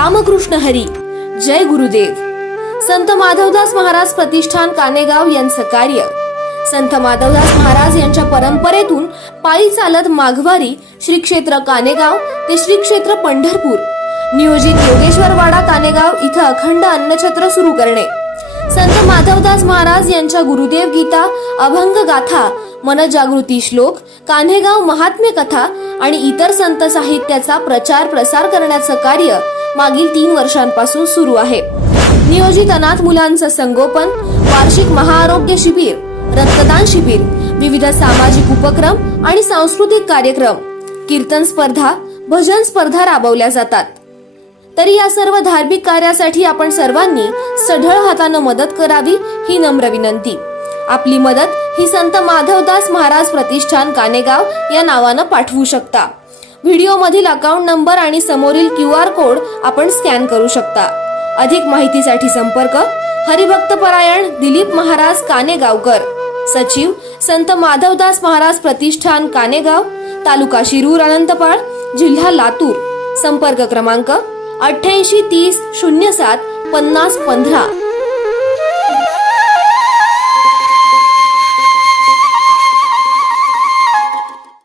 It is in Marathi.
रामकृष्ण हरी. जय गुरुदेव. संत माधवदास महाराज प्रतिष्ठान कानेगाव यांचं कार्य. संत माधवदास महाराज यांच्या परंपरेतून पायी चालत माघवारी श्री क्षेत्र कानेगाव ते श्री क्षेत्र पंढरपूर. नियोजित योगेश्वरवाडा कानेगाव इथं अखंड अन्नछत्र सुरू करणे. संत माधवदास महाराज यांच्या गुरुदेव गीता अभंग गाथा मनजागृती श्लोक कान्हेगाव महात्म्य कथा आणि इतर संत साहित्याचा प्रचार प्रसार करण्याचं कार्य मागील तीन वर्षांपासून सुरू आहे. नियोजित अनाथ मुलांचं संगोपन वार्षिक महाआरोग्य शिबिर रक्तदान शिबिर विविध सामाजिक उपक्रम आणि सांस्कृतिक कार्यक्रम कीर्तन स्पर्धा भजन स्पर्धा राबवल्या जातात. तरी या सर्व धार्मिक कार्यासाठी आपण सर्वांनी सढळ हातानं मदत करावी ही नम्र विनंती. आपली मदत ही संत माधवदास महाराज प्रतिष्ठान कानेगाव या नावानं पाठवू शकता. व्हिडिओमधील अकाउंट नंबर आणि समोरील क्यू आर कोड आपण स्कॅन करू शकता. अधिक माहितीसाठी संपर्क हरिभक्त परायण दिलीप महाराज कानेगावकर. सचिव संत माधवदास महाराज प्रतिष्ठान कानेगाव तालुका शिरूर अनंतपाळ जिल्हा लातूर. संपर्क क्रमांक अठ्ठ्याऐंशी तीस शून्य सात पन्नास पंधरा.